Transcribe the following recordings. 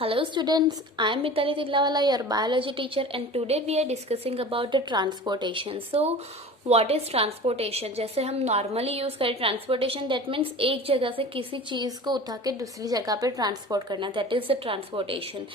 Hello students, I am Mitali Tillawala, your biology teacher, and today we are discussing about the transportation. So what is transportation? जैसे हम normally use करें transportation, that means एक जगह से किसी चीज़ को उठा के दूसरी जगह पे ट्रांसपोर्ट करना, that is the transportation.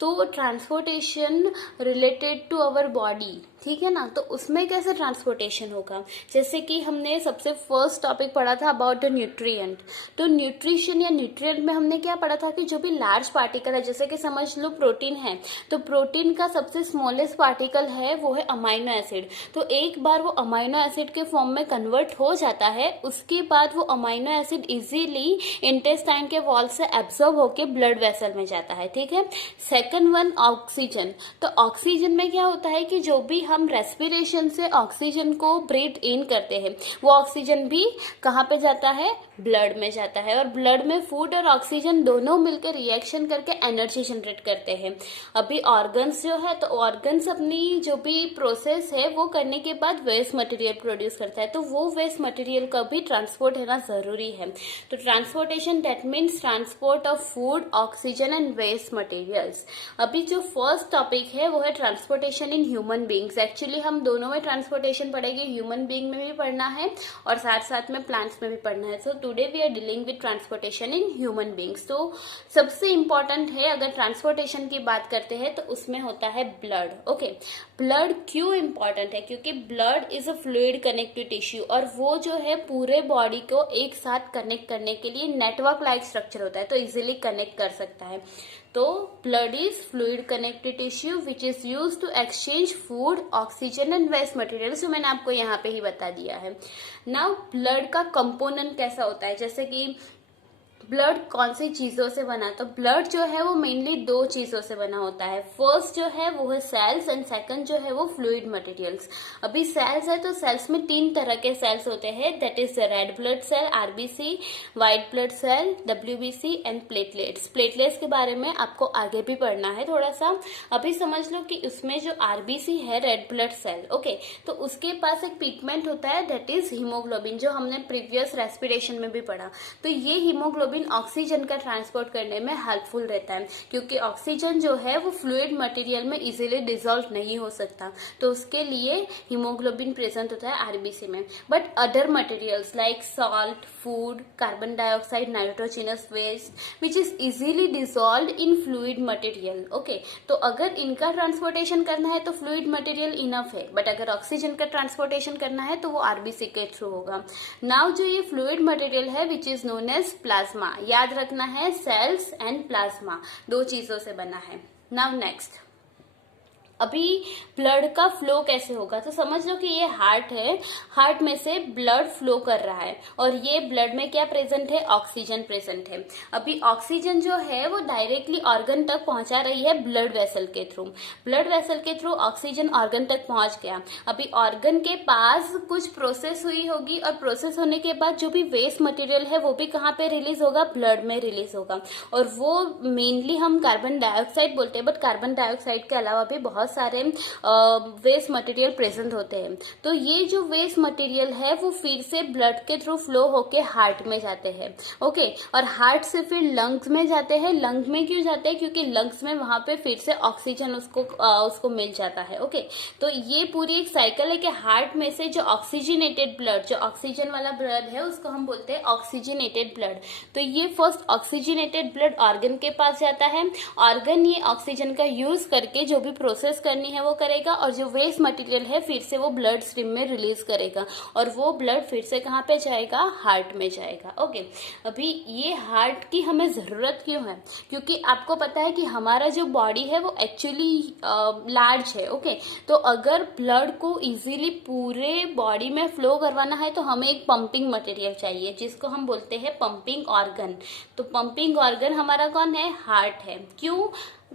तो transportation related to our body, ठीक है ना, तो उसमें कैसे ट्रांसपोर्टेशन होगा? जैसे कि हमने सबसे फर्स्ट टॉपिक पढ़ा था अबाउट द न्यूट्रिएंट. तो न्यूट्रिशन या न्यूट्रिएंट में हमने क्या पढ़ा था कि जो भी लार्ज पार्टिकल है, जैसे कि समझ लो प्रोटीन है, तो प्रोटीन का सबसे स्मॉलेस्ट पार्टिकल है वो है अमाइनो एसिड. तो एक बार वो अमाइनो एसिड के फॉर्म में कन्वर्ट हो जाता है, उसके बाद वो अमाइनो एसिड इजीली इंटेस्टाइन के वॉल से एब्जॉर्ब होके ब्लड वेसल में जाता है, ठीक है. Second one, oxygen. तो ऑक्सीजन में क्या होता है कि जो भी हम रेस्पिरेशन से ऑक्सीजन को ब्रीथ इन करते हैं, वो ऑक्सीजन भी कहाँ पे जाता है? ब्लड में जाता है. और ब्लड में फूड और ऑक्सीजन दोनों मिलकर रिएक्शन करके एनर्जी जनरेट करते हैं. अभी ऑर्गन्स जो है, तो ऑर्गन्स अपनी जो भी प्रोसेस है वो करने के बाद वेस्ट मटेरियल प्रोड्यूस करता है, तो वो वेस्ट मटेरियल का भी ट्रांसपोर्ट होना जरूरी है. तो transportation that means transport of food, oxygen and waste materials. अभी जो फर्स्ट टॉपिक है वो है transportation in human beings. Actually हम दोनों में ट्रांसपोर्टेशन पढ़ेंगे, ह्यूमन बींग में भी पढ़ना है और साथ साथ में प्लांट्स में भी पढ़ना है. So today we are dealing with transportation in human beings. तो सबसे इंपॉर्टेंट है, अगर ट्रांसपोर्टेशन की बात करते हैं तो उसमें होता है ब्लड. ओके, ब्लड क्यों इंपॉर्टेंट है? क्योंकि blood is a fluid connective tissue, और वो जो है पूरे बॉडी को एक साथ कनेक्ट करने के लिए नेटवर्क लाइक स्ट्रक्चर होता है, तो इजीली कनेक्ट कर सकता है. तो blood is fluid connective tissue which is use to exchange food, oxygen and waste material. जो मैंने आपको यहाँ पे ही बता दिया है. नाउ ब्लड का कंपोनेंट कैसा होता है? जैसे कि ब्लड कौन सी चीजों से बना? तो ब्लड जो है वो मेनली दो चीजों से बना होता है. फर्स्ट जो है वो है सेल्स एंड सेकंड जो है वो फ्लूइड मटेरियल्स. अभी सेल्स है तो सेल्स में तीन तरह के सेल्स होते हैं, that is red blood cell, RBC, white blood cell, WBC and platelets. Platelets के बारे में आपको आगे भी पढ़ना है थोड़ा सा. अभी समझ लो कि उसमें जो आरबीसी है, रेड ब्लड सेल, ओके, तो उसके पास एक पिगमेंट होता है दैट इज हीमोग्लोबिन, जो हमने प्रीवियस रेस्पिरेशन में भी पढ़ा. तो ये हीमोग्लोबिन ऑक्सीजन का ट्रांसपोर्ट करने में हेल्पफुल रहता है, क्योंकि ऑक्सीजन जो है वो फ्लूइड मटेरियल में इजीली डिसॉल्व नहीं हो सकता, तो उसके लिए हीमोग्लोबिन प्रेजेंट होता है आरबीसी में. But other materials like salt, food, carbon dioxide, nitrogenous waste which is easily dissolve in fluid material. Okay, तो अगर इनका ट्रांसपोर्टेशन करना है तो फ्लूइड मटेरियल इनफ है, बट अगर ऑक्सीजन का ट्रांसपोर्टेशन करना है तो वो आरबीसी के थ्रू होगा. नाउ जो ये फ्लूइड मटेरियल है which is known as plasma, याद रखना है सेल्स एंड प्लाज्मा दो चीजों से बना है. नाउ नेक्स्ट, अभी ब्लड का फ्लो कैसे होगा? तो समझ लो कि ये हार्ट है, हार्ट में से ब्लड फ्लो कर रहा है और ये ब्लड में क्या प्रेजेंट है? ऑक्सीजन प्रेजेंट है. अभी ऑक्सीजन जो है वो डायरेक्टली ऑर्गन तक पहुंचा रही है ब्लड वेसल के थ्रू. ब्लड वेसल के थ्रू ऑक्सीजन ऑर्गन तक पहुंच गया. अभी ऑर्गन के पास कुछ प्रोसेस हुई होगी और प्रोसेस होने के बाद जो भी वेस्ट मटेरियल है वो भी कहाँ पे रिलीज होगा? ब्लड में रिलीज होगा. और वो मेनली हम कार्बन डाइऑक्साइड बोलते हैं, बट कार्बन डाइऑक्साइड के अलावा भी बहुत सारे वेस्ट मटेरियल प्रेजेंट होते हैं. तो ये जो वेस्ट मटेरियल है वो फिर से ब्लड के थ्रू फ्लो होके हार्ट में जाते हैं. ओके, और हार्ट से फिर लंग्स में जाते हैं. लंग्स में क्यों जाते हैं? क्योंकि लंग्स में वहां पे फिर से ऑक्सीजन उसको मिल जाता है. ओके, तो ये पूरी एक साइकिल है कि हार्ट में से जो ऑक्सीजनेटेड ब्लड, जो ऑक्सीजन वाला ब्लड है उसको हम बोलते हैं ऑक्सीजनेटेड ब्लड. तो ये फर्स्ट ऑक्सीजनेटेड ब्लड ऑर्गन के पास जाता है. ऑर्गन ये ऑक्सीजन का यूज करके जो भी प्रोसेस करनी है वो करेगा और जो वेस्ट मटेरियल है फिर से वो ब्लड स्ट्रीम में रिलीज करेगा और वो ब्लड फिर से कहाँ पे जाएगा? हार्ट में जाएगा. ओके, अभी ये हार्ट की हमें जरूरत क्यों है? क्योंकि आपको पता है कि हमारा जो बॉडी है वो एक्चुअली लार्ज है. ओके, तो अगर ब्लड को इजीली पूरे बॉडी में फ्लो करवाना है तो हमें एक पंपिंग मटेरियल चाहिए जिसको हम बोलते हैं पंपिंग ऑर्गन. तो पंपिंग ऑर्गन हमारा कौन है? हार्ट है. क्यों?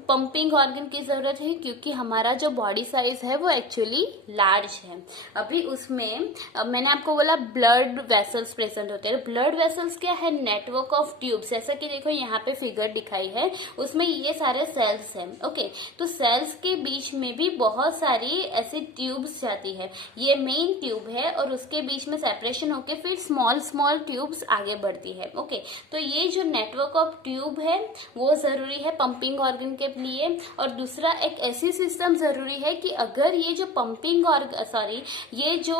पंपिंग ऑर्गन की जरूरत है क्योंकि हमारा जो बॉडी साइज है वो एक्चुअली लार्ज है। अभी उसमें मैंने आपको बोला ब्लड वेसल्स प्रेजेंट होते हैं। ब्लड वेसल्स क्या है? Network of tubes. जैसा कि देखो यहाँ पे फिगर दिखाई है, उसमें ये सारे सेल्स हैं। ओके, तो सेल्स के बीच में भी बहुत सारी ऐसी ट्यूब्स जाती है। ये मेन ट्यूब है और उसके बीच में सेपरेशन होके फिर स्मॉल स्मॉल ट्यूब्स आगे बढ़ती है। ओके, तो ये जो नेटवर्क ऑफ ट्यूब है वो जरूरी है पंपिंग ऑर्गन के लिए। और दूसरा, एक ऐसी सिस्टम जरूरी है कि अगर ये जो पंपिंग ये जो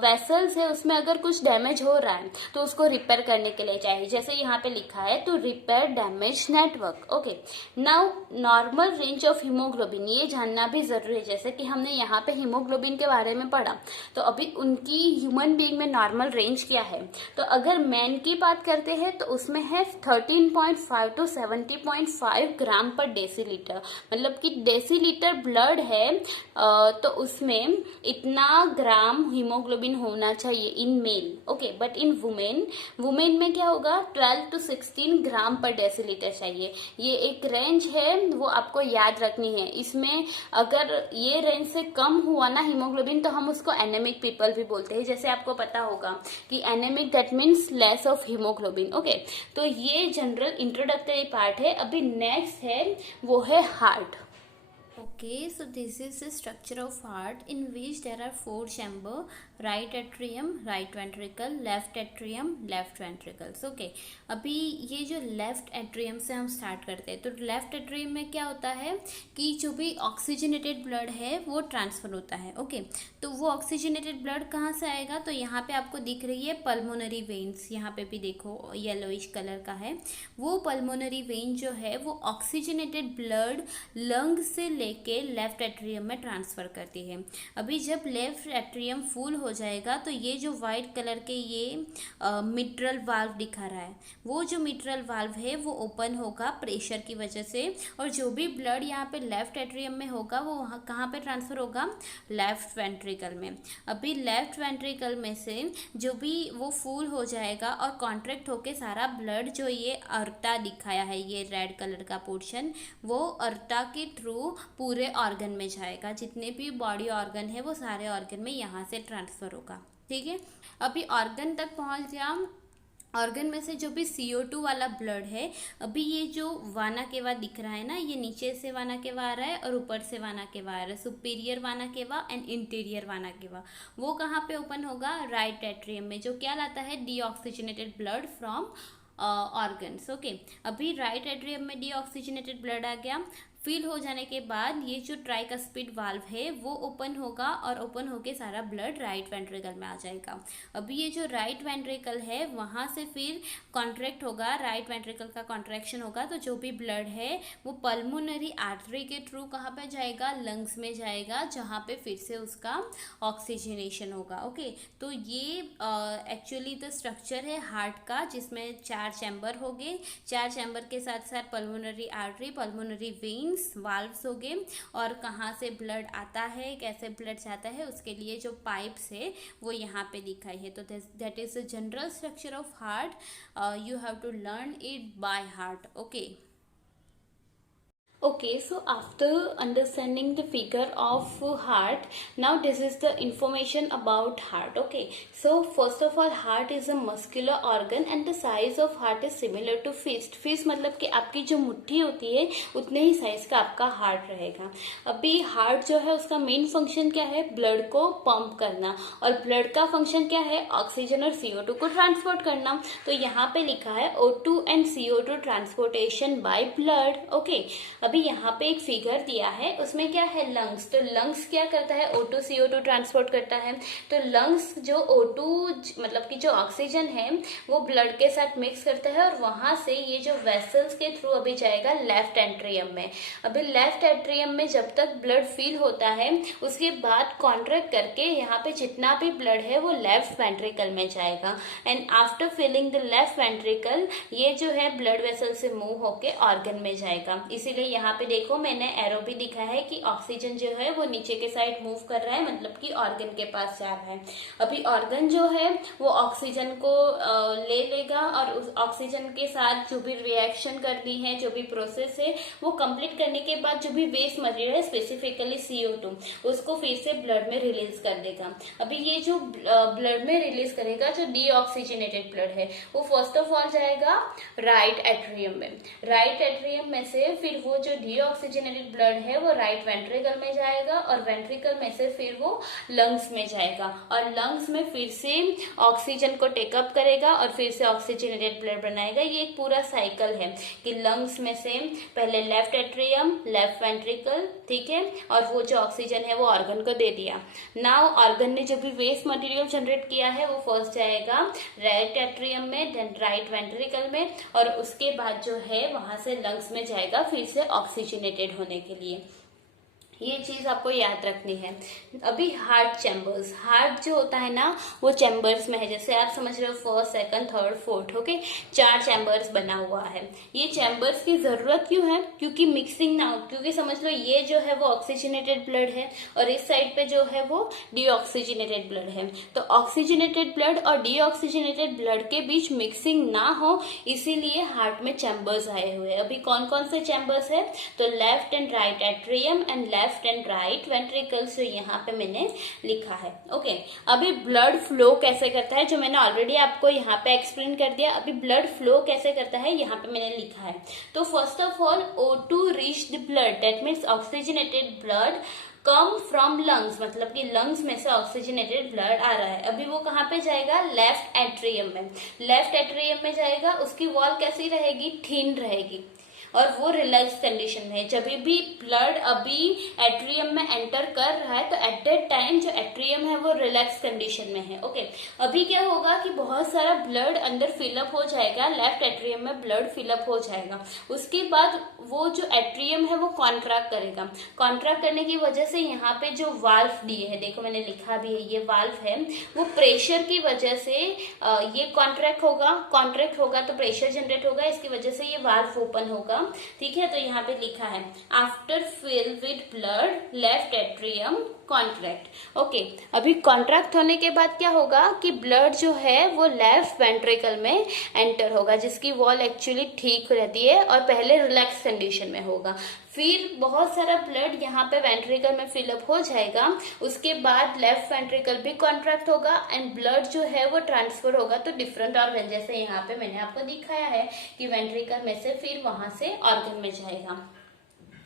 वेसल्स है उसमें अगर कुछ डैमेज हो रहा है तो उसको रिपेयर करने के लिए चाहिए। जैसे यहाँ पे लिखा है to repair damage network. Okay, now normal range of haemoglobin, ये जानना भी जरूरी है। जैसे कि हमने यहाँ पे हीमोग्लोबिन के बारे में पढ़ा, तो अभी उनकी ह्यूमन बीइंग में नॉर्मल रेंज क्या है? तो अगर मैन की बात करते हैं तो उसमें है 13.5 to 70.5 ग्राम पर डेसीलीटर। मतलब कि डेसीलीटर ब्लड है तो उसमें इतना ग्राम हीमोग्लोबिन होना चाहिए in male. Okay, but in women में क्या होगा? 12 to 16 ग्राम पर डेसीलीटर चाहिए। ये एक रेंज है, वो आपको याद रखनी है। इसमें अगर ये रेंज से कम हुआ ना हीमोग्लोबिन तो हम उसको एनेमिक पीपल भी बोलते हैं। जैसे आपको पता होगा कि anaemic that means less of haemoglobin. Okay, तो ये जनरल इंट्रोडक्टरी पार्ट है। अभी नेक्स्ट है वो है heart. Okay, so this is the structure of heart in which there are 4 chamber: right atrium, right ventricle, left atrium, left ventricles. Okay, अभी ये जो लेफ्ट एट्रियम से हम स्टार्ट करते हैं, तो लेफ्ट एट्रियम में क्या होता है कि जो भी ऑक्सीजनेटेड ब्लड है वो ट्रांसफर होता है। ओके, तो वो ऑक्सीजनेटेड ब्लड कहाँ से आएगा? तो यहाँ पे आपको दिख रही है पल्मोनरी वेन्स, यहाँ पे भी देखो येलोइश कलर का है। वो पल्मोनरी वेन जो है वो ऑक्सीजनेटेड ब्लड लंग से लेके लेफ्ट एट्रियम में ट्रांसफर करती है। अभी जब लेफ्ट एट्रियम फुल हो जाएगा तो ये जो वाइट कलर के ये मिट्रल वाल्व दिखा रहा है, वो जो मिट्रल वाल्व है वो ओपन होगा प्रेशर की वजह से, और जो भी ब्लड यहाँ पे लेफ्ट एट्रियम में होगा वो वहाँ कहाँ पे ट्रांसफर होगा? लेफ्ट वेंट्रिकल में। अभी लेफ्ट वेंट्रिकल में से जो भी वो फुल हो जाएगा और कॉन्ट्रैक्ट होके सारा ब्लड जो ये अर्ता दिखाया है, ये रेड कलर का पोर्शन, वो अर्ता के थ्रू पूरे ऑर्गन में जाएगा। जितने भी बॉडी ऑर्गन है वो सारे ऑर्गन में यहाँ से ट्रांसफर होगा। ठीक है, अभी ऑर्गन तक पहुँच गया। ऑर्गन में से जो भी CO2 वाला ब्लड है, अभी ये जो वाना केवा दिख रहा है ना, ये नीचे से वाना केवा आ रहा है और ऊपर से वाना केवा आ रहा है। सुपीरियर वाना केवा एंड इंटीरियर वाना केवा, वो कहाँ पे ओपन होगा? राइट एट्रियम में, जो क्या लाता है? Deoxygenated blood from organs. Okay, अभी राइट एट्रियम में डीऑक्सीजनेटेड ब्लड आ गया। फिल हो जाने के बाद ये जो ट्राइकस्पिड वाल्व है वो ओपन होगा और ओपन होके सारा ब्लड राइट वेंट्रिकल में आ जाएगा। अभी ये जो राइट वेंट्रिकल है वहाँ से फिर कॉन्ट्रैक्ट होगा, राइट वेंट्रिकल का कॉन्ट्रैक्शन होगा, तो जो भी ब्लड है वो पल्मोनरी आर्टरी के थ्रू कहाँ पे जाएगा? लंग्स में जाएगा, जहाँ पे फिर से उसका ऑक्सीजनेशन होगा। ओके, तो ये एक्चुअली द स्ट्रक्चर है हार्ट का, जिसमें 4 चैम्बर हो गए। 4 चैम्बर के साथ साथ pulmonary artery, pulmonary vein, valves हो गए, और कहाँ से ब्लड आता है, कैसे ब्लड जाता है, उसके लिए जो पाइप्स है वो यहाँ पे दिखाई है। तो that is the general structure of heart. You have to learn it by heart. Okay, Okay, so after understanding the figure of heart, now this is the information about heart. Okay, so first of all, heart is a muscular organ and the size of heart is similar to fist. Fist मतलब कि आपकी जो मुट्ठी होती है उतने ही size का आपका हार्ट रहेगा। अभी हार्ट जो है उसका मेन फंक्शन क्या है? ब्लड को पंप करना, और ब्लड का फंक्शन क्या है? ऑक्सीजन और CO2 को ट्रांसपोर्ट करना। तो यहाँ पे लिखा है O2 and CO2 transportation by blood. Okay, अभी यहाँ पे एक फिगर दिया है, उसमें क्या है? लंग्स। तो लंग्स क्या करता है? O2 CO2 ट्रांसपोर्ट करता है। तो लंग्स जो O2 मतलब कि जो ऑक्सीजन है वो ब्लड के साथ मिक्स करता है और वहां से ये जो वेसल्स के थ्रू अभी जाएगा लेफ्ट एट्रियम में। अभी लेफ्ट एट्रियम में जब तक ब्लड फिल होता है उसके बाद कॉन्ट्रैक्ट करके यहाँ पे जितना भी ब्लड है वो लेफ्ट वेंट्रिकल में जाएगा, and after filling the left ventricle ये जो है ब्लड वेसल से मूव होके ऑर्गन में जाएगा। इसीलिए यहाँ पे देखो मैंने एरो भी दिखा है कि ऑक्सीजन जो है वो नीचे के साइड मूव कर रहा है, मतलब कि ऑर्गन के पास जा रहा है। अभी ऑर्गन जो है वो ऑक्सीजन को ले लेगा और उस ऑक्सीजन के साथ जो भी रिएक्शन करनी है, जो भी प्रोसेस है, वो कंप्लीट करने के बाद जो भी वेस्ट मटेरियल है, स्पेसिफिकली CO2, उसको फिर से ब्लड में रिलीज कर देगा। अभी ये जो ब्लड में रिलीज करेगा, जो डीऑक्सीजनेटेड ब्लड है, वो फर्स्ट ऑफ ऑल जाएगा राइट एट्रियम में। राइट एट्रियम में से फिर वो जो डीऑक्सीजनेटेड ब्लड है वो राइट वेंट्रिकल में जाएगा, और वेंट्रिकल में से फिर वो लंग्स में जाएगा, और लंग्स में फिर से ऑक्सीजन को टेकअप करेगा और फिर से ऑक्सीजनेटेड ब्लड बनाएगा। ये एक पूरा साइकिल है कि लंग्स में से पहले लेफ्ट एट्रियम, लेफ्ट वेंट्रिकल, ठीक है, और वो जो ऑक्सीजन है वो ऑर्गन को दे दिया। नाउ ऑर्गन ने जो भी वेस्ट मटेरियल जनरेट किया है वो फर्स्ट जाएगा राइट एट्रियम में, देन राइट वेंट्रिकल में, और उसके बाद जो है वहां से लंग्स में जाएगा फिर से ऑक्सीजनेटेड होने के लिए। ये चीज आपको याद रखनी है। अभी हार्ट चैम्बर्स, हार्ट जो होता है ना वो चैम्बर्स में है, जैसे आप समझ रहे हो first, second, third, fourth, okay, 4 chambers बना हुआ है। ये चैम्बर्स की जरूरत क्यों है? क्योंकि मिक्सिंग ना हो, क्योंकि समझ लो ये जो है वो ऑक्सीजनेटेड ब्लड है और इस साइड पे जो है वो डीऑक्सीजनेटेड ब्लड है। तो ऑक्सीजनेटेड ब्लड और डीऑक्सीजनेटेड ब्लड के बीच मिक्सिंग ना हो, इसीलिए हार्ट में चैम्बर्स आए हुए हैं। अभी कौन कौन से चैम्बर्स है? तो left and right atrium and left and right ventricles, जो यहाँ पे मैंने लिखा है, ओके। अभी ब्लड फ्लो कैसे करता है, जो मैंने ऑलरेडी आपको यहाँ पे एक्सप्लेन कर दिया। अभी ब्लड फ्लो कैसे करता है यहाँ पे मैंने लिखा है। तो first of all O2 reach the blood, that means oxygenated blood come from lungs, मतलब कि लंग्स में से ऑक्सीजनेटेड ब्लड आ रहा है। अभी वो कहाँ पे जाएगा? लेफ्ट एट्रियम में। लेफ्ट एट्रियम में जाएगा, उसकी वॉल कैसी रहेगी? थिन रहेगी, और वो रिलैक्स कंडीशन में है। जब भी ब्लड अभी एट्रियम में एंटर कर रहा है तो एट दैट टाइम जो एट्रियम है वो रिलैक्स कंडीशन में है, ओके। अभी क्या होगा कि बहुत सारा ब्लड अंदर फिलअप हो जाएगा, लेफ्ट एट्रियम में ब्लड फिलअप हो जाएगा। उसके बाद वो जो एट्रियम है वो कॉन्ट्रैक्ट करेगा। कॉन्ट्रैक्ट करने की वजह से यहाँ पे जो वाल्व दिए है, देखो मैंने लिखा भी है, ये वाल्व है, वो प्रेशर की वजह से ये कॉन्ट्रैक्ट होगा तो प्रेशर जनरेट होगा, इसकी वजह से ये वाल्व ओपन होगा, ठीक है। तो यहाँ पे लिखा है after fill with blood left atrium contract, okay. अभी कॉन्ट्रैक्ट होने के बाद क्या होगा कि ब्लड जो है वो लेफ्ट वेंट्रिकल में एंटर होगा, जिसकी वॉल एक्चुअली ठीक रहती है और पहले रिलैक्स कंडीशन में होगा। फिर बहुत सारा ब्लड यहाँ पे वेंट्रिकल में फिलअप हो जाएगा, उसके बाद लेफ्ट वेंट्रिकल भी कॉन्ट्रैक्ट होगा एंड ब्लड जो है वो ट्रांसफर होगा तो डिफरेंट ऑर्गन, जैसे यहाँ पे मैंने आपको दिखाया है कि वेंट्रिकल में से फिर वहां से ऑर्गन में जाएगा।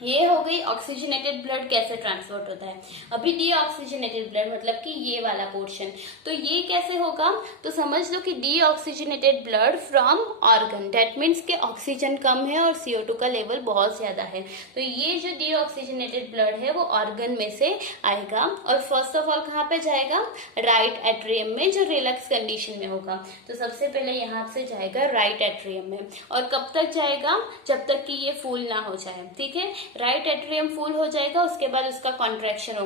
ये हो गई ऑक्सीजनेटेड ब्लड कैसे ट्रांसपोर्ट होता है। अभी डीऑक्सीजनेटेड ब्लड मतलब कि ये वाला पोर्शन, तो ये कैसे होगा? तो समझ लो कि deoxygenated blood from organ, that means के ऑक्सीजन कम है और CO2 का लेवल बहुत ज्यादा है, तो ये जो डीऑक्सीजनेटेड ब्लड है वो ऑर्गन में से आएगा और फर्स्ट ऑफ ऑल कहाँ पे जाएगा? राइट एट्रियम में, जो रिलैक्स कंडीशन में होगा। तो सबसे पहले यहाँ से जाएगा राइट एट्रियम में, और कब तक जाएगा? जब तक कि ये फूल ना हो जाए, ठीक है। राइट एट्रियम फुल हो जाएगा, उसके बाद उसका कॉन्ट्रैक्शन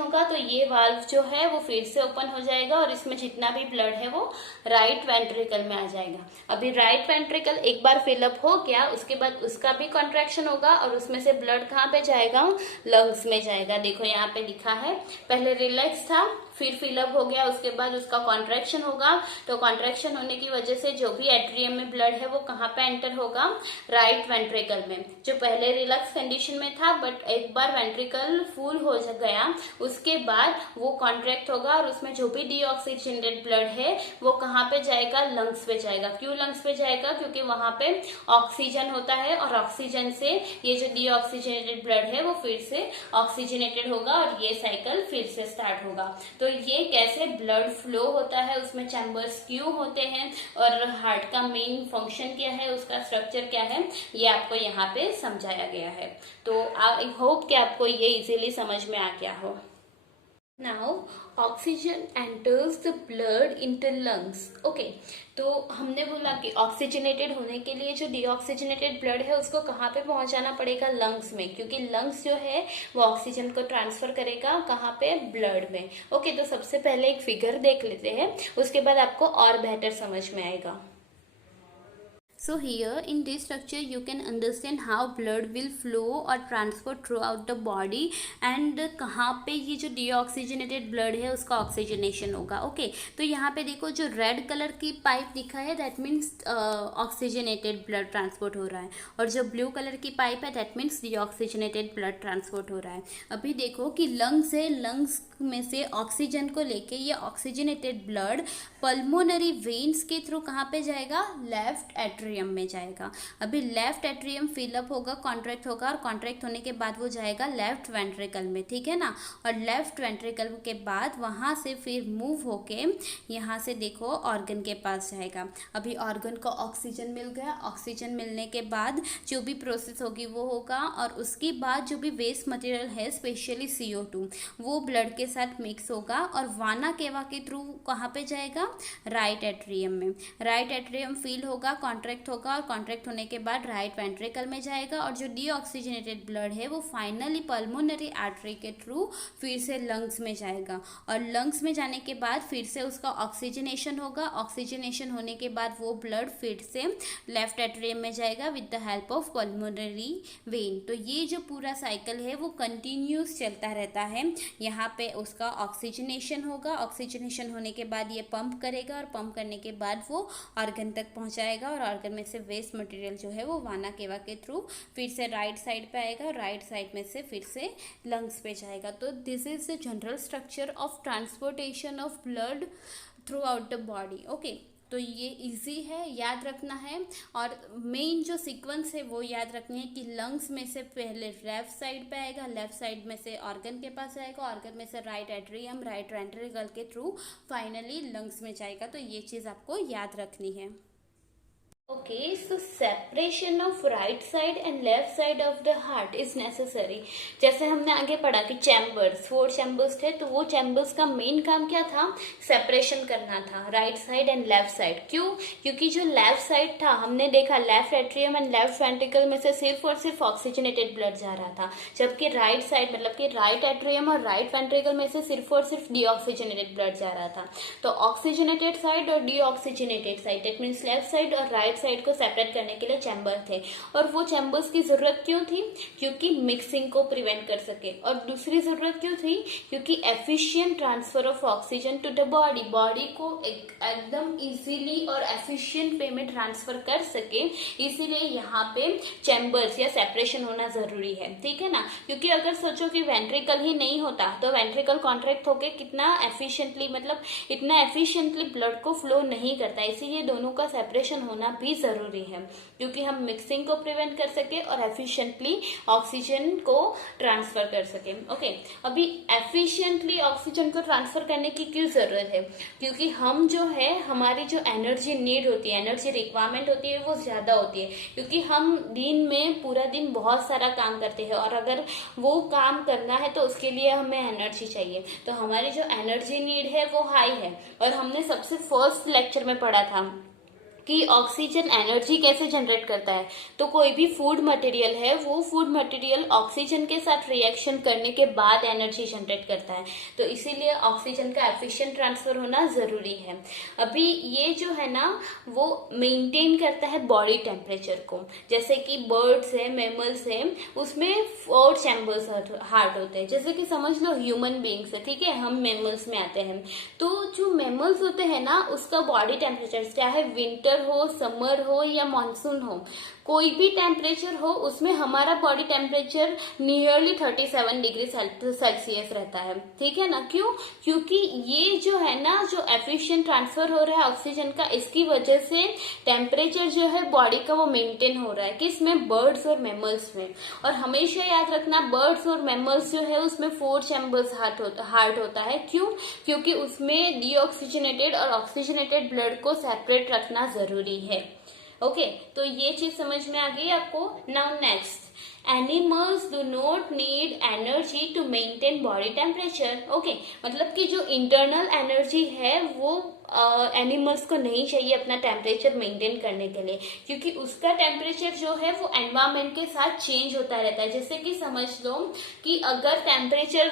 होगा तो ये वाल्व जो है वो फिर से ओपन हो जाएगा और इसमें जितना भी ब्लड है वो राइट वेंट्रिकल में आ जाएगा। अभी राइट वेंट्रिकल एक बार फिलअप हो गया, उसके बाद उसका भी कॉन्ट्रैक्शन होगा और उसमें से ब्लड कहाँ पे जाएगा? लंग्स में जाएगा। देखो यहाँ पे लिखा है, पहले रिलैक्स था, फिर फिलअप हो गया, उसके बाद उसका कॉन्ट्रैक्शन होगा। तो कॉन्ट्रैक्शन होने की वजह से जो भी एट्रियम में ब्लड है वो कहाँ पे एंटर होगा? राइट वेंट्रिकल में, जो पहले रिलैक्स कंडीशन में था, बट एक बार वेंट्रिकल फुल हो गया उसके बाद वो कॉन्ट्रैक्ट होगा और उसमें जो भी डीऑक्सीजनेटेड ब्लड है वो कहाँ पे जाएगा? लंग्स पे जाएगा। क्यों लंग्स पे जाएगा? क्योंकि वहां पे ऑक्सीजन होता है और ऑक्सीजन से ये जो डीऑक्सीजनेटेड ब्लड है वो फिर से ऑक्सीजनेटेड होगा और ये साइकिल फिर से स्टार्ट होगा। तो ये कैसे ब्लड फ्लो होता है, उसमें चैम्बर्स क्यों होते हैं और हार्ट का मेन फंक्शन क्या है, उसका स्ट्रक्चर क्या है, ये आपको यहाँ पे समझाया गया है। तो आई होप कि आपको ये इजीली समझ में आ गया हो। Now oxygen enters the blood into lungs, okay। तो हमने बोला कि ऑक्सीजनेटेड होने के लिए जो डीऑक्सीजनेटेड ब्लड है उसको कहाँ पे पहुंचाना पड़ेगा? लंग्स में, क्योंकि लंग्स जो है वो ऑक्सीजन को ट्रांसफर करेगा कहाँ पे? ब्लड में, ओके। तो सबसे पहले एक फिगर देख लेते हैं, उसके बाद आपको और बेहतर समझ में आएगा। So here in this structure you can understand how blood will flow or transport throughout the body and कहाँ पे ये जो deoxygenated blood है उसका oxygenation होगा. ओके तो यहाँ पे देखो जो रेड कलर की पाइप दिखा है that means oxygenated blood transport हो रहा है, और जो ब्लू कलर की पाइप है that means deoxygenated blood transport हो रहा है. अभी देखो कि लंग्स है, लंग्स में से ऑक्सीजन को लेके ये ऑक्सीजनेटेड ब्लड पल्मोनरी वेन्स के थ्रू कहाँ पे जाएगा, लेफ्ट एट्रियम में जाएगा. अभी लेफ्ट एट्रियम फिलअप होगा, कॉन्ट्रैक्ट होगा, और कॉन्ट्रैक्ट होने के बाद वो जाएगा लेफ्ट वेंट्रिकल में, ठीक है ना. और लेफ्ट वेंट्रिकल के बाद वहाँ से फिर मूव होके यहाँ से देखो ऑर्गन के पास जाएगा. अभी ऑर्गन को ऑक्सीजन मिल गया, ऑक्सीजन मिलने के बाद जो भी प्रोसेस होगी वो होगा, और उसके बाद जो भी वेस्ट मटेरियल है स्पेशली CO2 वो ब्लड के साथ मिक्स होगा और वाना केवा के थ्रू कहाँ पे जाएगा, राइट एट्रियम में. राइट एट्रियम फील होगा, कॉन्ट्रैक्ट होगा, और कॉन्ट्रैक्ट होने के बाद राइट वेंट्रिकल में जाएगा, और जो डीऑक्सीजनेटेड ब्लड है वो फाइनली पल्मोनरी आर्टरी के थ्रू फिर से लंग्स में जाएगा, और लंग्स में जाने के बाद फिर से उसका ऑक्सीजनेशन होगा. ऑक्सीजनेशन होने के बाद वो ब्लड फिर से लेफ्ट एट्रियम में जाएगा with the help of pulmonary vein. तो ये जो पूरा साइकिल है वो कंटिन्यूस चलता रहता है. यहाँ पे उसका ऑक्सीजनेशन होगा, ऑक्सीजनेशन होने के बाद ये पंप करेगा, और पंप करने के बाद वो ऑर्गन तक पहुँचाएगा, और ऑर्गन में से वेस्ट मटेरियल जो है वो वाना केवा के थ्रू फिर से राइट साइड पे आएगा, राइट साइड में से फिर से लंग्स पे जाएगा. तो this is the general structure of transportation of blood through out the body. Okay तो ये इजी है, याद रखना है, और मेन जो सीक्वेंस है वो याद रखनी है कि लंग्स में से पहले लेफ्ट साइड पे आएगा, लेफ्ट साइड में से ऑर्गन के पास आएगा, ऑर्गन में से राइट एट्रियम, राइट वेंट्रिकल के थ्रू फाइनली लंग्स में जाएगा. तो ये चीज़ आपको याद रखनी है. Okay, so separation of right side and left side of the heart is necessary. जैसे हमने आगे पढ़ा कि चैम्बर्स, 4 चैम्बर्स थे, तो वो चैम्बर्स का मेन काम क्या था, सेपरेशन करना था right side and left side. क्यों, क्योंकि जो लेफ्ट साइड था हमने देखा left atrium and left ventricle में से सिर्फ और सिर्फ ऑक्सीजनेटेड ब्लड जा रहा था, जबकि राइट साइड मतलब कि राइट एट्रियम और राइट वेंट्रिकल में से सिर्फ और सिर्फ डीऑक्सीजनेटेड ब्लड जा रहा था. तो ऑक्सीजनेटेड साइड और deoxygenated side it means left side और राइट साइड को सेपरेट करने के लिए चैम्बर थे. और वो चैम्बर्स की जरूरत क्यों थी, क्योंकि मिक्सिंग को प्रिवेंट कर सके. और दूसरी जरूरत क्यों थी, क्योंकि efficient transfer of oxygen to the body, body को एकदम इजीली और एफिशिएंट वे में ट्रांसफर कर सके, इसीलिए यहाँ पे चैम्बर्स या सेपरेशन होना जरूरी है. ठीक है ना, क्योंकि अगर सोचो कि वेंट्रिकल ही नहीं होता तो वेंट्रिकल कॉन्ट्रैक्ट होके कितना एफिशिएंटली मतलब इतना एफिशिएंटली ब्लड को फ्लो नहीं करता. इसीलिए दोनों का सेपरेशन होना भी जरूरी है, क्योंकि हम मिक्सिंग को प्रिवेंट कर सके और एफिशिएंटली ऑक्सीजन को ट्रांसफर कर सके. ओके अभी एफिशिएंटली ऑक्सीजन को ट्रांसफर करने की क्यों जरूरत है, क्योंकि हम जो है हमारी जो एनर्जी नीड होती है, एनर्जी रिक्वायरमेंट होती है वो ज्यादा होती है, क्योंकि हम दिन में पूरा दिन बहुत सारा काम करते हैं, और अगर वो काम करना है तो उसके लिए हमें एनर्जी चाहिए. तो हमारी जो एनर्जी नीड है वो हाई है. और हमने सबसे फर्स्ट लेक्चर में पढ़ा था कि ऑक्सीजन एनर्जी कैसे जनरेट करता है. तो कोई भी फूड मटेरियल है वो फूड मटेरियल ऑक्सीजन के साथ रिएक्शन करने के बाद एनर्जी जनरेट करता है. तो इसीलिए ऑक्सीजन का एफिशिएंट ट्रांसफर होना जरूरी है. अभी ये जो है ना वो मेंटेन करता है बॉडी टेम्परेचर को. जैसे कि बर्ड्स है, मैमल्स है, उसमें 4 चैम्बर्स हार्ट होते हैं. जैसे कि समझ लो ह्यूमन बींग्स है, ठीक है, हम मैमल्स में आते हैं. तो जो मैमल्स होते हैं ना उसका बॉडी टेम्परेचर चाहे विंटर हो, समर हो या मानसून हो, कोई भी टेम्परेचर हो उसमें हमारा body temperature nearly 37 degree Celsius रहता है. ठीक है ना, क्यों, क्योंकि ये जो है ना जो एफिशिएंट ट्रांसफर हो रहा है ऑक्सीजन का, इसकी वजह से टेम्परेचर जो है बॉडी का वो मेंटेन हो रहा है. किसमें, बर्ड्स और मैमल्स में. और हमेशा याद रखना बर्ड्स और मैमल्स जो है उसमें 4 चैम्बर्स हार्ट होता है. क्यों, क्योंकि उसमें डीऑक्सीजनेटेड और ऑक्सीजनेटेड ब्लड को सेपरेट रखना जरूरी है. ओके तो ये चीज समझ में आ गई आपको. Now next, animals do not need energy to maintain body temperature. Okay मतलब कि जो इंटरनल एनर्जी है वो एनिमल्स को नहीं चाहिए अपना टेम्परेचर मेंटेन करने के लिए, क्योंकि उसका टेम्परेचर जो है वो एनवायरमेंट के साथ चेंज होता रहता है। जैसे कि समझ लो कि अगर टेम्परेचर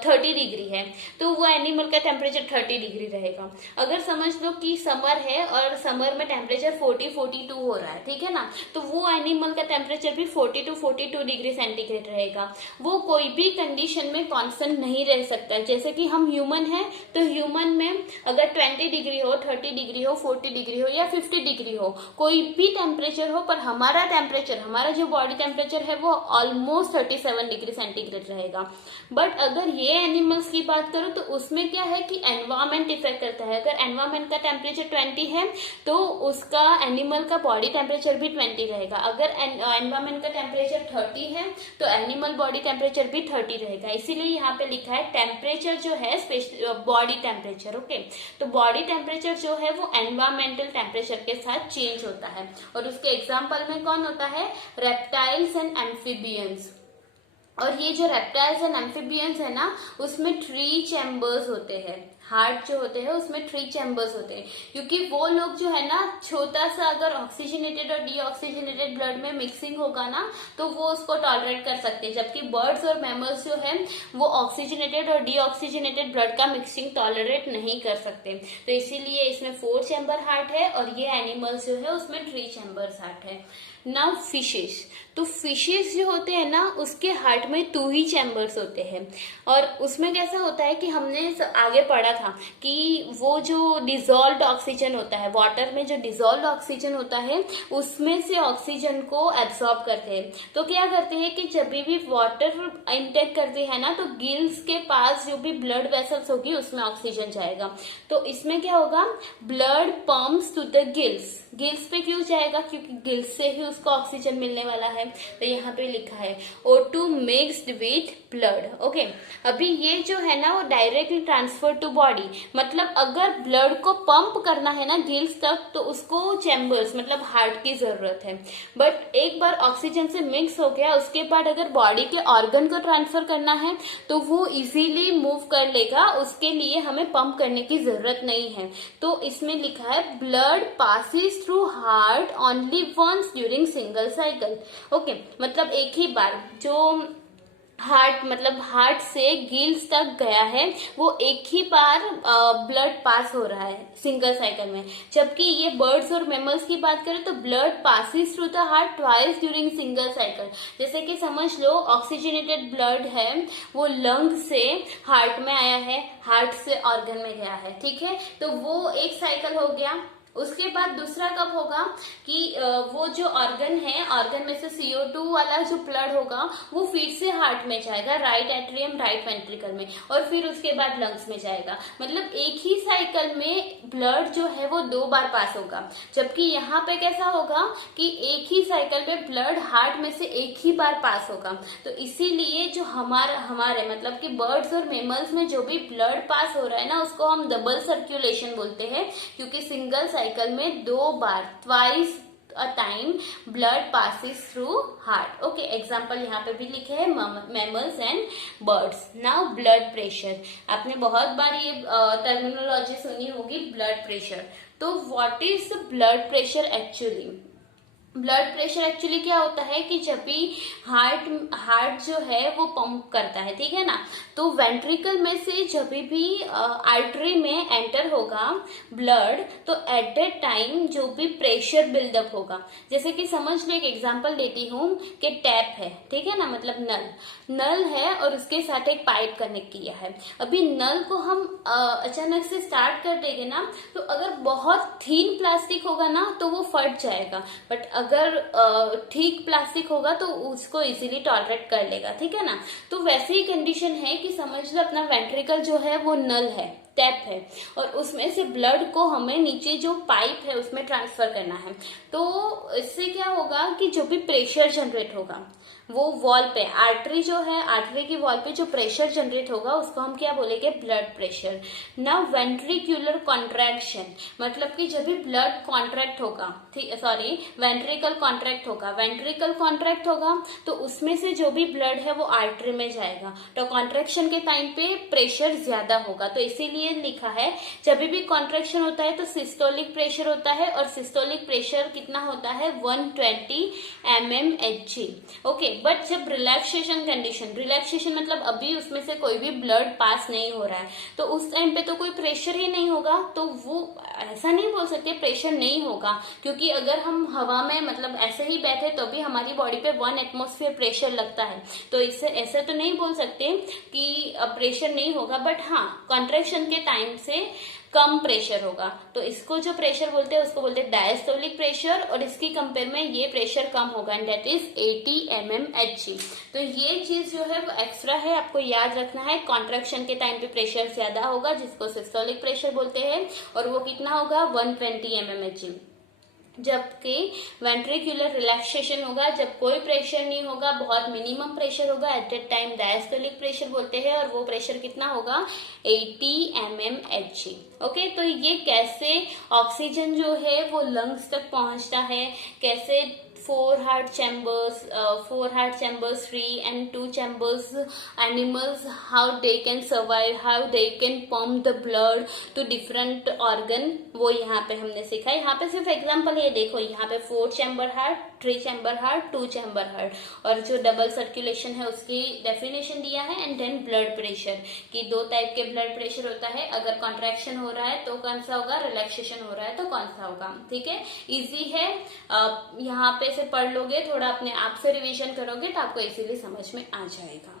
30 डिग्री है तो वो एनिमल का टेम्परेचर 30 डिग्री रहेगा। अगर समझ लो कि समर है और समर में टेम्परेचर 42 हो रहा है, ठीक है ना, तो वो एनिमल का टेम्परेचर भी 42 डिग्री सेंटीग्रेड रहेगा। वो कोई भी कंडीशन में कांस्टेंट नहीं रह सकता। जैसे कि हम ह्यूमन हैं तो ह्यूमन में अगर 20 डिग्री हो, 30 डिग्री हो, 40 डिग्री हो या 50 डिग्री हो, कोई भी टेम्परेचर हो, पर हमारा टेम्परेचर, हमारा जो बॉडी टेम्परेचर है वो ऑलमोस्ट 37 डिग्री सेंटीग्रेड रहेगा। बट अगर ये एनिमल्स की बात करो तो उसमें क्या है कि एनवायरमेंट इफेक्ट करता है। अगर एनवायरमेंट का टेम्परेचर 20 है तो उसका एनिमल का बॉडी टेम्परेचर भी 20 रहेगा। अगर एनवायरमेंट का टेम्परेचर 30 है तो एनिमल बॉडी टेम्परेचर भी 30 रहेगा। इसीलिए यहाँ पे लिखा है टेम्परेचर जो है बॉडी टेम्परेचर। ओके, तो बॉडी टेम्परेचर जो है वो एनवायरमेंटल टेम्परेचर के साथ चेंज होता है। और उसके एग्जाम्पल में कौन होता है? Reptiles and amphibians. और ये जो रेप्टाइल्स एंड एम्फीबियंस है ना, उसमें 3 चैम्बर्स होते हैं। हार्ट जो होते हैं उसमें 3 चैम्बर्स होते हैं, क्योंकि वो लोग जो है ना, छोटा सा अगर ऑक्सीजनेटेड और डीऑक्सीजनेटेड ब्लड में मिक्सिंग होगा ना तो वो उसको टॉलरेट कर सकते हैं, जबकि बर्ड्स और मैमल्स जो है वो ऑक्सीजनेटेड और डीऑक्सीजनेटेड ब्लड का मिक्सिंग टॉलरेट नहीं कर सकते। तो इसीलिए इसमें 4 चैम्बर हार्ट है और ये एनिमल्स जो है उसमें 3 चैम्बर्स हार्ट है। नाउ फिशेस, तो फिशेस जो होते हैं ना उसके हार्ट में 2 ही चैम्बर्स होते हैं। और उसमें कैसा होता है कि हमने आगे पढ़ा था कि वो जो डिजोल्व्ड ऑक्सीजन होता है, वाटर में जो डिजोल्व्ड ऑक्सीजन होता है उसमें से ऑक्सीजन को एब्सॉर्ब करते हैं। तो क्या करते हैं कि जब भी वाटर इंटेक करते हैं ना तो गिल्स के पास जो भी ब्लड वेसल्स होगी उसमें ऑक्सीजन जाएगा। तो इसमें क्या होगा, blood pumps to the gills. Gills पे क्यों जाएगा? क्योंकि गिल्स से ही उसको ऑक्सीजन मिलने वाला है। तो यहाँ पे लिखा है O2 mixed with blood. Okay, अभी ये जो है ना वो डायरेक्टली ट्रांसफर टू बॉडी, मतलब अगर ब्लड को पंप करना है ना गिल्स तक तो उसको चैम्बर्स मतलब हार्ट की जरूरत है। बट एक बार ऑक्सीजन से मिक्स हो गया उसके बाद अगर बॉडी के ऑर्गन को ट्रांसफर करना है तो वो इजीली मूव कर लेगा, उसके लिए हमें पंप करने की जरूरत नहीं है। तो इसमें लिखा है blood passes through heart only once during single cycle. Okay, मतलब एक ही बार जो हार्ट मतलब हार्ट से गिल्स तक गया है वो एक ही बार ब्लड पास हो रहा है सिंगल साइकिल में। जबकि ये बर्ड्स और मैमल्स की बात करें तो blood passes through the heart twice during single cycle. जैसे कि समझ लो ऑक्सीजनेटेड ब्लड है वो लंग से हार्ट में आया है, हार्ट से ऑर्गन में गया है, ठीक है, तो वो एक साइकिल हो गया। उसके बाद दूसरा कब होगा कि वो जो ऑर्गन है, ऑर्गन में से CO2 वाला जो ब्लड होगा वो फिर से हार्ट में जाएगा, राइट एट्रियम राइट वेंट्रिकल में, और फिर उसके बाद लंग्स में जाएगा। मतलब एक ही साइकिल में ब्लड जो है वो 2 बार पास होगा। जबकि यहाँ पे कैसा होगा कि एक ही साइकिल में ब्लड हार्ट में से एक ही बार पास होगा। तो इसीलिए जो हमारे मतलब कि बर्ड्स और मेमल्स में जो भी ब्लड पास हो रहा है ना उसको हम डबल सर्कुलेशन बोलते हैं, क्योंकि सिंगल साइकिल में 2 बार twice a time blood passes through heart. Okay, example यहाँ पे भी लिखे हैं mammals and birds. Now blood pressure, आपने बहुत बार ये टर्मिनोलॉजी सुनी होगी ब्लड प्रेशर। तो what is blood pressure actually? Blood pressure actually क्या होता है कि जब भी हार्ट जो है वो पंप करता है, ठीक है ना, तो वेंट्रिकल में से जब भी आर्टरी में एंटर होगा ब्लड तो एट दैट टाइम जो भी प्रेशर बिल्डअप होगा, जैसे कि समझ लो एक एग्जांपल देती हूँ कि टैप है, ठीक है ना, मतलब नल है और उसके साथ एक पाइप कनेक्ट किया है। अभी नल को हम अचानक से स्टार्ट कर देंगे ना तो अगर बहुत थीन प्लास्टिक होगा ना तो वो फट जाएगा, बट अगर ठीक प्लास्टिक होगा तो उसको इजीली टॉलरेट कर लेगा, ठीक है ना। तो वैसे ही कंडीशन है कि समझ लो अपना वेंट्रिकल जो है वो नल है, टैप है, और उसमें से ब्लड को हमें नीचे जो पाइप है उसमें ट्रांसफर करना है। तो इससे क्या होगा कि जो भी प्रेशर जनरेट होगा वो वॉल पे, आर्टरी जो है आर्टरी की वॉल पे जो प्रेशर जनरेट होगा उसको हम क्या बोलेंगे? Blood pressure. Now ventricular contraction, मतलब कि जब भी ब्लड कॉन्ट्रैक्ट होगा, ठीक, सॉरी वेंट्रिकल कॉन्ट्रैक्ट होगा, वेंट्रिकल कॉन्ट्रैक्ट होगा तो उसमें से जो भी ब्लड है वो आर्टरी में जाएगा। तो कॉन्ट्रैक्शन के टाइम पे प्रेशर ज्यादा होगा, तो इसीलिए ये लिखा है जब भी कॉन्ट्रैक्शन होता है तो सिस्टोलिक प्रेशर होता है और सिस्टोलिक प्रेशर कितना होता है 120 mmHg। ओके, बट जब रिलैक्सेशन कंडीशन, रिलैक्सेशन मतलब अभी उसमें से कोई भी ब्लड पास नहीं हो रहा है तो उस टाइम पे तो कोई प्रेशर ही नहीं होगा, तो वो ऐसा नहीं बोल सकते प्रेशर नहीं होगा, क्योंकि अगर हम हवा में मतलब ऐसे ही बैठे तो भी हमारी बॉडी पे 1 एटमॉस्फेयर प्रेशर लगता है, तो इससे ऐसे तो नहीं बोल सकते कि प्रेशर नहीं होगा, बट हाँ कॉन्ट्रैक्शन के टाइम से कम प्रेशर होगा। तो इसको जो प्रेशर बोलते हैं उसको बोलते हैं डायस्टोलिक प्रेशर, और इसकी कंपेयर में ये प्रेशर कम होगा एंड दैट इज 80 mmHg। तो ये चीज जो है वो एक्स्ट्रा है, आपको याद रखना है। कॉन्ट्रैक्शन के टाइम पे प्रेशर ज्यादा होगा जिसको सिस्टोलिक प्रेशर बोलते हैं, और वो कितना होगा 120 mmHg। जबकि वेंट्रिकुलर रिलैक्सेशन होगा जब कोई प्रेशर नहीं होगा, बहुत मिनिमम प्रेशर होगा, at that time diastolic pressure बोलते हैं, और वो प्रेशर कितना होगा 80 mmHg। ओके, तो ये कैसे ऑक्सीजन जो है वो लंग्स तक पहुंचता है, कैसे 4 heart chambers free and 2 chambers animals, how they can survive, how they can pump the blood to different organ, वो यहाँ पे हमने सीखा है। यहाँ पे सिर्फ एग्जांपल ये देखो, यहाँ पे 4 chamber heart, 3 chamber heart, 2 chamber heart, और जो डबल सर्कुलेशन है उसकी डेफिनेशन दिया है, एंड देन ब्लड प्रेशर कि 2 टाइप के ब्लड प्रेशर होता है, अगर कॉन्ट्रैक्शन हो रहा है तो कौन सा होगा, रिलैक्सेशन हो रहा है तो कौन सा होगा। ठीक है, इजी है, यहाँ पे से पढ़ लोगे, थोड़ा अपने आप से रिवीजन करोगे तो आपको इजीली समझ में आ जाएगा।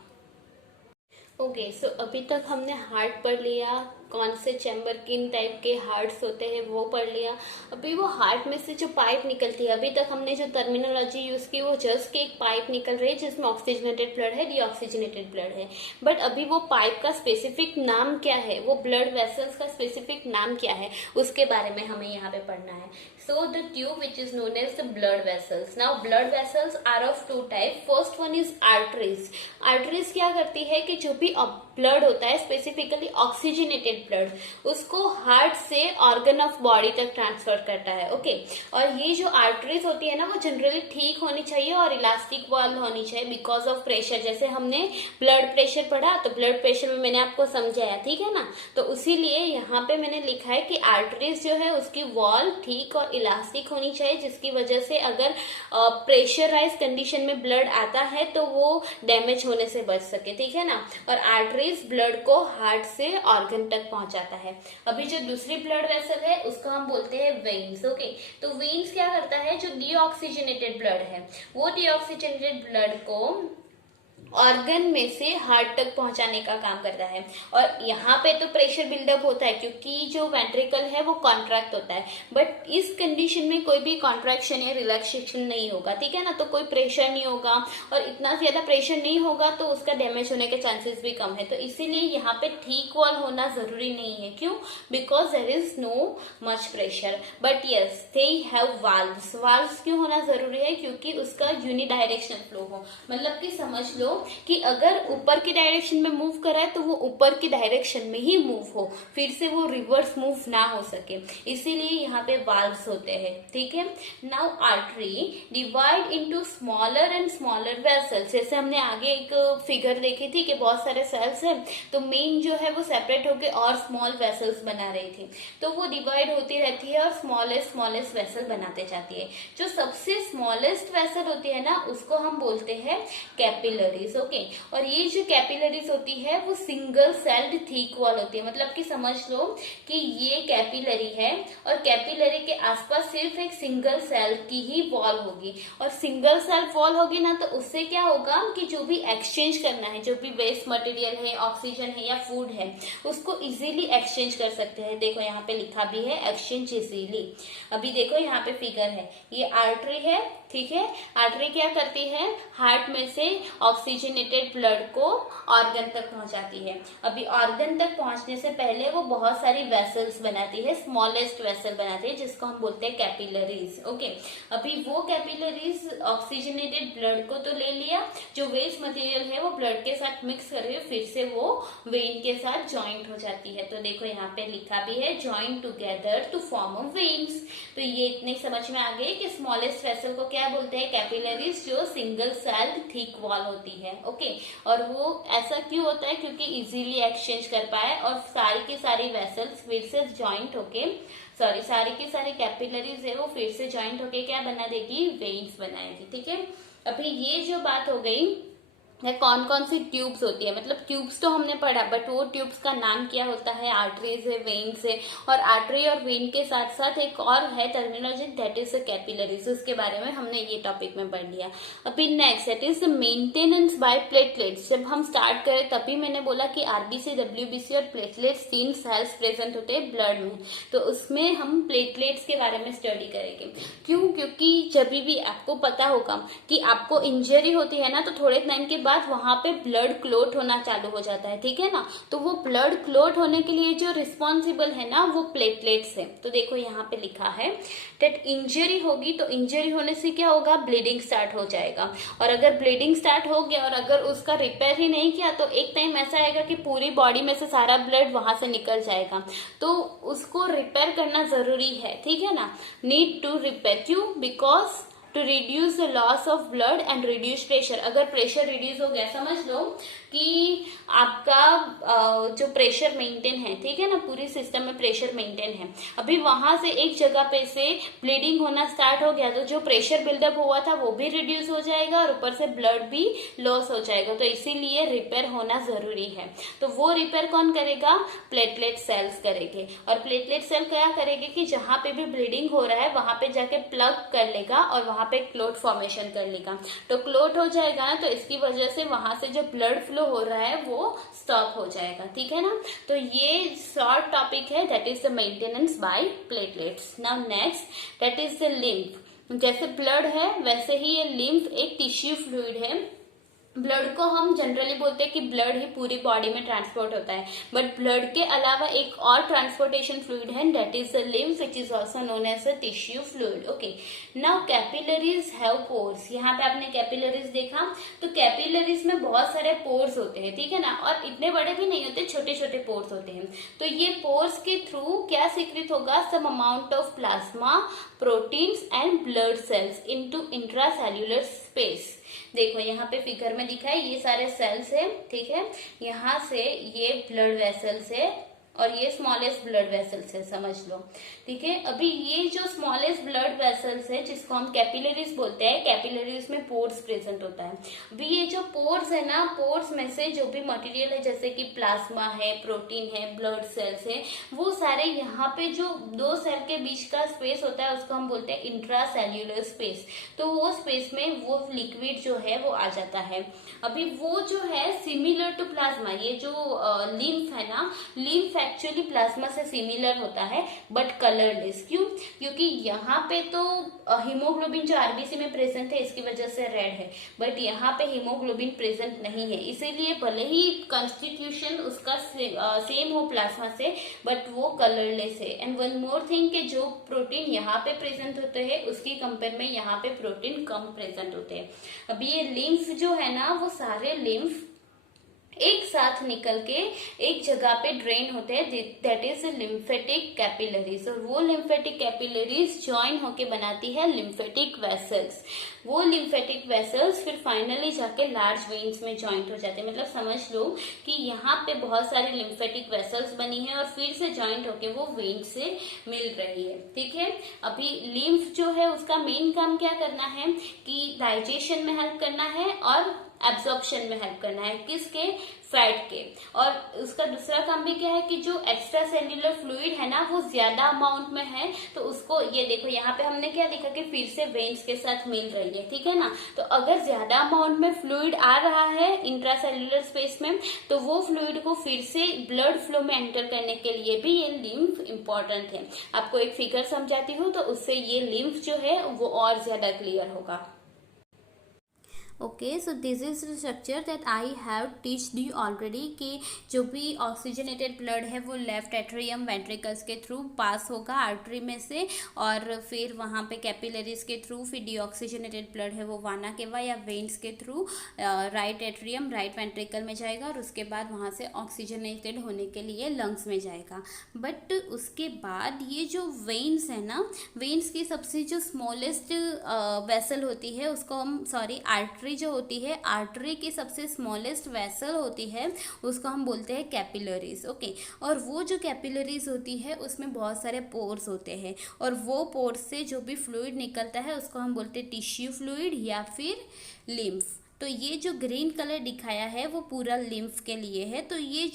ओके, सो अभी तक हमने हार्ट पढ़ लिया, कौन से चैम्बर किन टाइप के हार्ट्स होते हैं वो पढ़ लिया। अभी वो हार्ट में से जो पाइप निकलती है, अभी तक हमने जो टर्मिनोलॉजी यूज की वो जस्ट एक पाइप निकल रही है जिसमें ऑक्सीजनेटेड ब्लड है, डीऑक्सीजनेटेड ब्लड है, बट अभी वो पाइप का स्पेसिफिक नाम क्या है, वो ब्लड वेसल्स का स्पेसिफिक नाम क्या है, उसके बारे में हमें यहाँ पे पढ़ना है। So the tube which is known as the blood vessels. Now blood vessels are of 2 type. First one is arteries. Arteries क्या करती है कि जो भी ब्लड होता है, स्पेसिफिकली ऑक्सीजनेटेड ब्लड, उसको हार्ट से ऑर्गन ऑफ बॉडी तक ट्रांसफर करता है। ओके, और ये जो आर्टरीज होती है ना वो जनरली ठीक होनी चाहिए और इलास्टिक वॉल होनी चाहिए बिकॉज ऑफ प्रेशर। जैसे हमने ब्लड प्रेशर पढ़ा तो ब्लड प्रेशर में मैंने आपको समझाया, ठीक है ना, तो उसीलिए यहाँ पे मैंने लिखा है कि आर्टरीज जो है उसकी वॉल ठीक और इलास्टिक होनी चाहिए, जिसकी वजह से अगर प्रेशराइज कंडीशन में ब्लड आता है तो वो डैमेज होने से बच सके। ठीक है ना, और आर्टरीज ब्लड को हार्ट से ऑर्गन तक पहुंचाता है। अभी जो दूसरी ब्लड वेसल है उसको हम बोलते हैं वेन्स। ओके, तो वेन्स क्या करता है, जो डीऑक्सीजनेटेड ब्लड है वो डीऑक्सीजनेटेड ब्लड को ऑर्गन में से हार्ट तक पहुंचाने का काम करता है। और यहाँ पे तो प्रेशर बिल्डअप होता है क्योंकि जो वेंट्रिकल है वो कॉन्ट्रैक्ट होता है, बट इस कंडीशन में कोई भी कॉन्ट्रैक्शन या रिलैक्सेशन नहीं होगा। ठीक है ना, तो कोई प्रेशर नहीं होगा, और इतना ज्यादा प्रेशर नहीं होगा तो उसका डैमेज होने के चांसेस भी कम है। तो इसीलिए यहाँ पे ठीक वॉल होना जरूरी नहीं है। क्यों? Because there is no much pressure, but yes they have valves. Valves क्यों होना जरूरी है? क्योंकि उसका यूनिडायरेक्शनल फ्लो हो, मतलब कि समझ लो कि अगर ऊपर की डायरेक्शन में मूव कर रहा है तो वो ऊपर की डायरेक्शन में ही मूव हो, फिर से वो रिवर्स मूव ना हो सके, इसीलिए यहाँ पे वाल्व्स होते हैं। ठीक है, now artery divide into smaller and smaller vessels. जैसे हमने आगे एक फिगर देखी थी कि बहुत सारे सेल्स है, तो मेन जो है वो सेपरेट होके और स्मॉल वेसल्स बना रही थी, तो वो डिवाइड होती रहती है और स्मॉलेस्ट स्मॉलेस्ट वेसल बनाते जाती है। जो सबसे स्मॉलेस्ट वेसल होती है ना उसको हम बोलते हैं कैपिलरीज। ओके, और ये जो कैपिलरीज होती है वो सिंगल सेल्ड थिक वॉल होती है, मतलब कि समझ लो कि ये कैपिलरी है और कैपिलरी के आसपास सिर्फ एक सिंगल सेल की ही वॉल होगी, और सिंगल सेल वॉल होगी ना तो उससे क्या होगा कि जो भी एक्सचेंज करना है, जो भी वेस्ट मटेरियल है, ऑक्सीजन है या फूड है, उसको इजीली एक्सचेंज कर सकते हैं। देखो यहाँ पे लिखा भी है एक्सचेंज इजीली। अभी देखो यहाँ पे फिगर है, ये आर्टरी है। ठीक है, आर्टरी क्या करती है, हार्ट में से ऑक्सीजनेटेड ब्लड को ऑर्गन तक पहुंचाती है। अभी ऑर्गन तक पहुंचने से पहले वो बहुत सारी वेसल्स बनाती है, स्मॉलेस्ट वेसल बनाती है जिसको हम बोलते हैं कैपिलरीज। ओके, अभी वो कैपिलरीज ऑक्सीजनेटेड ब्लड को तो ले लिया, जो वेस्ट मटेरियल है वो ब्लड के साथ मिक्स करके फिर से वो वेन के साथ ज्वाइंट हो जाती है। तो देखो यहाँ पे लिखा भी है joint together to form a veins. तो ये इतने समझ में आ गए कि स्मॉलेस्ट वेसल को क्या बोलते हैं, कैपिलरीज, जो सिंगल सेल्ड थिक वॉल होती है। है। ओके, और वो ऐसा क्यों होता है, क्योंकि इजीली एक्सचेंज कर पाए और सारी की सारी वेसल्स फिर से ज्वाइंट होके, सॉरी, सारी की सारी कैपिलरीज है वो फिर से ज्वाइंट होके क्या बना देगी, वेन्स बनाएगी। ठीक है, अभी ये जो बात हो गई है कौन कौन सी ट्यूब्स होती है, मतलब ट्यूब्स तो हमने पढ़ा, बट वो ट्यूब्स का नाम क्या होता है, आर्टरीज है, वेन्स है, और आर्टरी और वेन के साथ साथ एक और है टर्मिनोलॉजी, दैट इज कैपिलरीज, उसके बारे में हमने ये टॉपिक में पढ़ लिया। अभी next that is maintenance by platelets. जब हम स्टार्ट करें तभी मैंने बोला कि आरबीसी, डब्ल्यूबीसी और प्लेटलेट्स 3 सेल्स प्रेजेंट होते हैं ब्लड में, तो उसमें हम प्लेटलेट्स के बारे में स्टडी करेंगे। क्यों, क्योंकि जब भी आपको पता होगा कि आपको इंजरी होती है ना, तो थोड़े टाइम के बाद वहां पे ब्लड क्लोट होना चालू हो जाता है। ठीक है ना, तो वो ब्लड क्लोट होने के लिए जो रिस्पॉन्सिबल है ना, वो प्लेटलेट्स है। तो देखो यहाँ पे लिखा है दैट इंजरी होगी, तो इंजरी होने से क्या होगा, ब्लीडिंग स्टार्ट हो जाएगा, और अगर ब्लीडिंग स्टार्ट हो गया और अगर उसका रिपेयर ही नहीं किया तो एक टाइम ऐसा आएगा कि पूरी बॉडी में से सारा ब्लड वहां से निकल जाएगा, तो उसको रिपेयर करना जरूरी है। ठीक है ना, नीड टू रिपेयर, क्यों, because to reduce the loss of blood and reduce pressure. अगर प्रेशर रिड्यूस हो गया, समझ लो कि आपका जो प्रेशर मेंटेन है, ठीक है ना, पूरी सिस्टम में प्रेशर मेंटेन है, अभी वहां से एक जगह पे से ब्लीडिंग होना स्टार्ट हो गया, तो जो प्रेशर बिल्डअप हुआ था वो भी रिड्यूस हो जाएगा और ऊपर से ब्लड भी लॉस हो जाएगा, तो इसीलिए रिपेयर होना जरूरी है। तो वो रिपेयर कौन करेगा, प्लेटलेट सेल्स करेंगे, और प्लेटलेट सेल क्या करेंगे कि जहां पे भी ब्लीडिंग हो रहा है वहां पे जाके प्लग कर लेगा और वहां पे क्लोट फॉर्मेशन कर लेगा, तो क्लोट हो जाएगा ना, तो इसकी वजह से वहां से जो ब्लड फ्लो हो रहा है वो स्टॉप हो जाएगा। ठीक है ना, तो ये शॉर्ट टॉपिक है, that is the maintenance by platelets. Now next that is the lymph. जैसे ब्लड है वैसे ही ये लिम्फ एक टिश्यू फ्लूइड है। ब्लड को हम जनरली बोलते हैं कि ब्लड ही पूरी बॉडी में ट्रांसपोर्ट होता है, बट ब्लड के अलावा एक और ट्रांसपोर्टेशन फ्लूइड है, that is the lymph, which is also known as a tissue fluid. Okay, now capillaries have pores. यहाँ पे आपने कैपिलरीज देखा, तो कैपिलरीज में बहुत सारे पोर्स होते हैं, ठीक है ना, और इतने बड़े भी नहीं होते, छोटे छोटे पोर्स होते हैं। तो ये पोर्स के थ्रू क्या सीक्रेट होगा, some amount of plasma, proteins and blood cells into intracellular space. देखो यहाँ पे फिगर में दिखा है, ये सारे सेल्स है, ठीक है, यहाँ से ये ब्लड वेसल्स है और ये स्मॉलेस्ट ब्लड वेसल्स है, समझ लो। ठीक है, अभी ये जो स्मॉलेस्ट ब्लड वेसल्स है जिसको हम कैपिलरीज बोलते हैं, कैपिलरीज में पोर्स प्रेजेंट होता है। अभी ये जो पोर्स है ना, पोर्स में से जो भी मटेरियल है जैसे कि प्लाज्मा है, प्रोटीन है, ब्लड सेल्स है, वो सारे यहाँ पे जो दो सेल के बीच का स्पेस होता है उसको हम बोलते हैं इंट्रासेल्युलर स्पेस। तो वो स्पेस में वो लिक्विड जो है वो आ जाता है। अभी वो जो है सिमिलर टू प्लाज्मा, ये जो लिम्फ है ना, लिम्फ एक्चुअली प्लाज्मा से सिमिलर होता है बट कलरलेस। क्यों, क्योंकि यहाँ पे तो हीमोग्लोबिन जो आरबीसी में प्रेजेंट है इसकी वजह से रेड है, बट यहाँ पे हीमोग्लोबिन प्रेजेंट नहीं है, इसीलिए भले ही कॉन्स्टिट्यूशन उसका सेम हो प्लाज्मा से, बट वो कलरलेस है। एंड वन मोर थिंग कि जो प्रोटीन यहाँ पे प्रेजेंट होते हैं उसकी कंपेयर में यहाँ पे प्रोटीन कम प्रेजेंट होते हैं। अभी ये लिम्फ जो है ना, वो सारे लिम्फ एक साथ निकल के एक जगह पे ड्रेन होते हैं, दैट इज लिम्फेटिक कैपिलरीज, और वो लिम्फेटिक कैपिलरीज ज्वाइन होके बनाती है लिम्फेटिक वेसल्स। वो लिम्फेटिक वेसल्स फिर फाइनली जाके लार्ज वेन्स में ज्वाइंट हो जाते हैं। मतलब समझ लो कि यहाँ पे बहुत सारी लिम्फेटिक वेसल्स बनी है और फिर से ज्वाइंट होके वो वेन से मिल रही है। ठीक है, अभी लिम्फ जो है उसका मेन काम क्या करना है कि डाइजेशन में हेल्प करना है और एब्जॉर्प्शन में हेल्प करना है, किसके, फैट के। और उसका दूसरा काम भी क्या है कि जो एक्स्ट्रा सेल्यूलर फ्लूइड है ना वो ज्यादा अमाउंट में है, तो उसको ये देखो यहाँ पे हमने क्या लिखा कि फिर से वेन्स के साथ मिल रही है। ठीक है ना, तो अगर ज्यादा अमाउंट में फ्लूइड आ रहा है इंट्रासेल्यूलर स्पेस में, तो वो फ्लूइड को फिर से ब्लड फ्लो में एंटर करने के लिए भी ये लिम्फ इंपॉर्टेंट है। आपको एक फिगर समझाती हूँ तो उससे ये लिम्फ जो है वो और ज्यादा क्लियर होगा। Okay, so this is the structure that I have teached you already कि जो भी ऑक्सीजनेटेड ब्लड है वो लेफ्ट एट्रियम वेंट्रिकल्स के थ्रू पास होगा आर्टरी में से, और फिर वहाँ पे कैपिलरीज के थ्रू, फिर डीऑक्सीजनेटेड ब्लड है वो वाना केवा या वेन्स के through right atrium right ventricle में जाएगा, और उसके बाद वहाँ से ऑक्सीजनेटेड होने के लिए लंग्स में जाएगा। बट उसके बाद ये जो वेन्स है ना, वेन्स की सबसे जो स्मॉलेस्ट वेसल होती है उसको हम आर्टरी आर्टरी जो होती है, आर्टरी की सबसे स्मॉलेस्ट वेसल होती है, उसको हम बोलते हैं कैपिलरीज। ओके, और वो जो कैपिलरीज होती है उसमें बहुत सारे पोर्स होते हैं, और वो पोर्स से जो भी फ्लूइड निकलता है उसको हम बोलते हैं टिश्यू फ्लूइड या फिर लिम्फ। तो ये जो ग्रीन कलर दिखाया है वो पूरा लिम्फ के लिए है। तो ये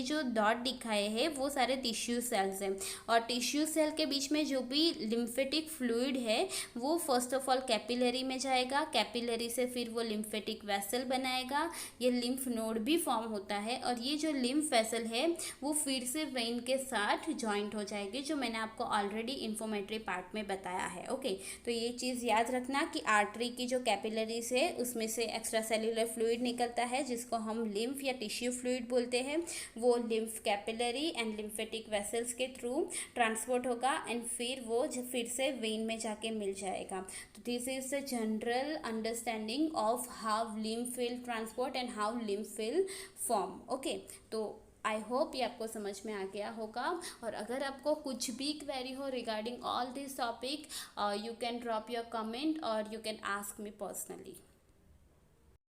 जो डॉट दिखाए हैं वो सारे टिश्यू सेल्स हैं, और टिश्यू सेल के बीच में जो भी लिम्फेटिक फ्लूइड है वो फर्स्ट ऑफ ऑल कैपिलरी में जाएगा, कैपिलरी से फिर वो लिम्फेटिक वेसल बनाएगा, ये लिम्फ नोड भी फॉर्म होता है, और ये जो लिम्फ वेसल है वो फिर से वेन के साथ जॉइंट हो जाएगी, जो मैंने आपको ऑलरेडी इन्फॉर्मेटरी पार्ट में बताया है। ओके, तो ये चीज़ याद रखना कि आर्टरी की जो कैपिलरीज है उसमें से एक्स्ट्रा सेल्यूलर फ्लूइड निकलता है जिसको हम लिम्फ या टिश्यू फ्लूइड बोलते हैं, वो lymph capillary and lymphatic vessels के थ्रू ट्रांसपोर्ट होगा एंड फिर वो फिर से वेन में जाके मिल जाएगा। तो this is the general understanding of how lymph will transport and how lymph will form. Okay, तो आई होप ये आपको समझ में आ गया होगा, और अगर आपको कुछ भी क्वेरी हो regarding all this topic, you can drop your comment और you can ask me personally.